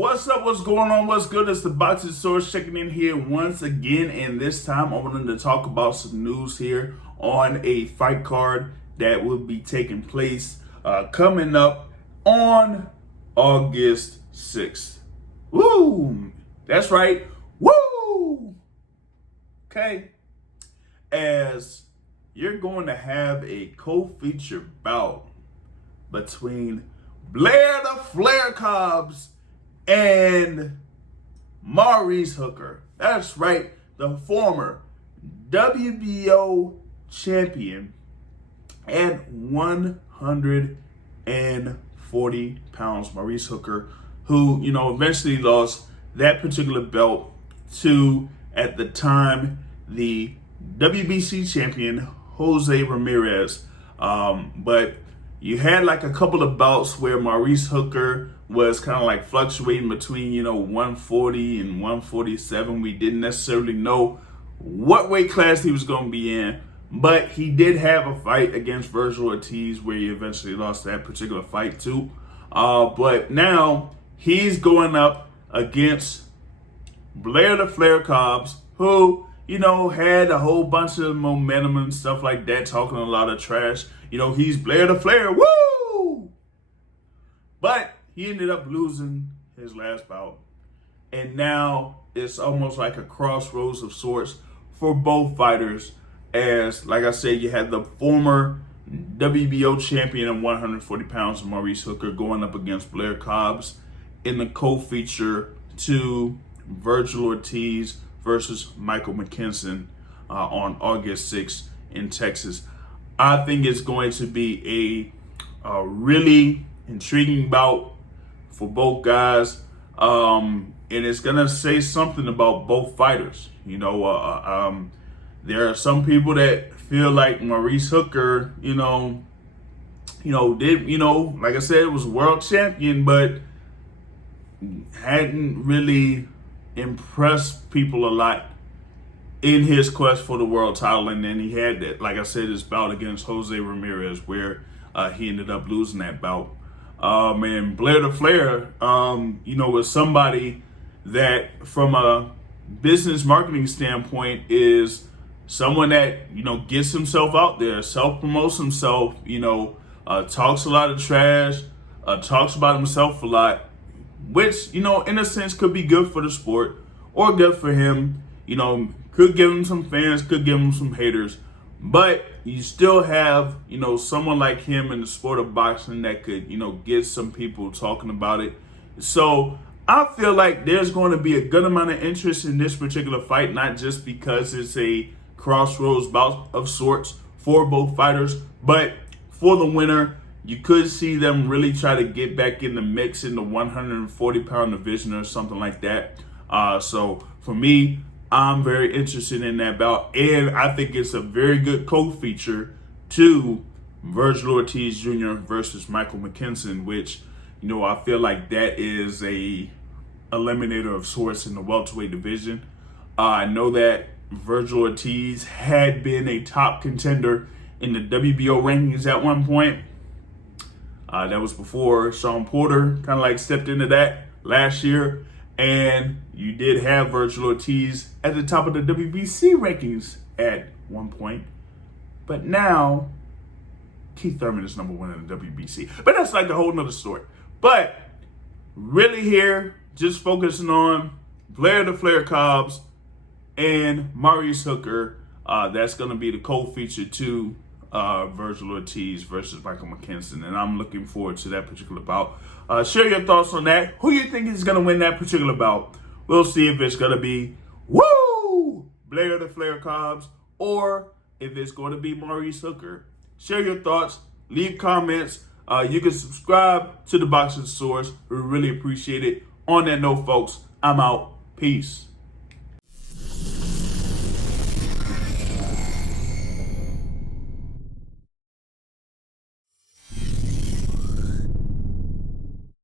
What's up? What's going on? What's good? It's the Boxing Source checking in here once again, and this time I wanted to talk about some news here on a fight card that will be taking place coming up on August 6th. Woo! That's right. Woo! Okay. As you're going to have a co-feature bout between Blair The Flair Cobbs and Maurice Hooker. That's right, the former WBO champion at 140 pounds. Maurice Hooker, who, eventually lost that particular belt to, at the time, the WBC champion, Jose Ramirez. But you had like a couple of bouts where Maurice Hooker was kind of like fluctuating between, 140 and 147. We didn't necessarily know what weight class he was going to be in, but he did have a fight against Vergil Ortiz where he eventually lost that particular fight too. But now he's going up against Blair The Flair Cobbs, who, had a whole bunch of momentum and stuff like that, talking a lot of trash. He's Blair The Flair, woo! But he ended up losing his last bout. And now it's almost like a crossroads of sorts for both fighters. As, like I said, you had the former WBO champion at 140 pounds, Maurice Hooker, going up against Blair Cobbs in the co-feature to Vergil Ortiz versus Michael McKisson on August 6th in Texas. I think it's going to be a really intriguing bout for both guys. And it's going to say something about both fighters. There are some people that feel like Maurice Hooker, like I said, was world champion, but hadn't really impressed people a lot in his quest for the world title. And then he had that, like I said, his bout against Jose Ramirez where he ended up losing that bout. And Blair The Flair, was somebody that from a business marketing standpoint is someone that, gets himself out there, self-promotes himself, talks a lot of trash, talks about himself a lot, which, in a sense could be good for the sport or good for him, could give him some fans, could give him some haters. But you still have, someone like him in the sport of boxing that could, get some people talking about it. So I feel like there's going to be a good amount of interest in this particular fight, not just because it's a crossroads bout of sorts for both fighters, but for the winner. You could see them really try to get back in the mix in the 140-pound division or something like that. So for me, I'm very interested in that bout, and I think it's a very good co-feature to Vergil Ortiz Jr. versus Michael McKisson, which, I feel like that is a eliminator of sorts in the welterweight division. I know that Vergil Ortiz had been a top contender in the WBO rankings at one point. That was before Sean Porter kind of like stepped into that last year. And you did have Vergil Ortiz at the top of the WBC rankings at one point. But now, Keith Thurman is number one in the WBC. But that's like a whole nother story. But really here, just focusing on Blair The Flair Cobbs and Maurice Hooker. That's going to be the co-feature to Vergil Ortiz versus Michael McKisson, and I'm looking forward to that particular bout. Share your thoughts on that. Who you think is going to win that particular bout? We'll see if it's going to be Blair The Flair Cobbs or if it's going to be Maurice Hooker. Share your thoughts. Leave comments. You can subscribe to the Boxing Source. We really appreciate it. On that note, folks, I'm out. Peace.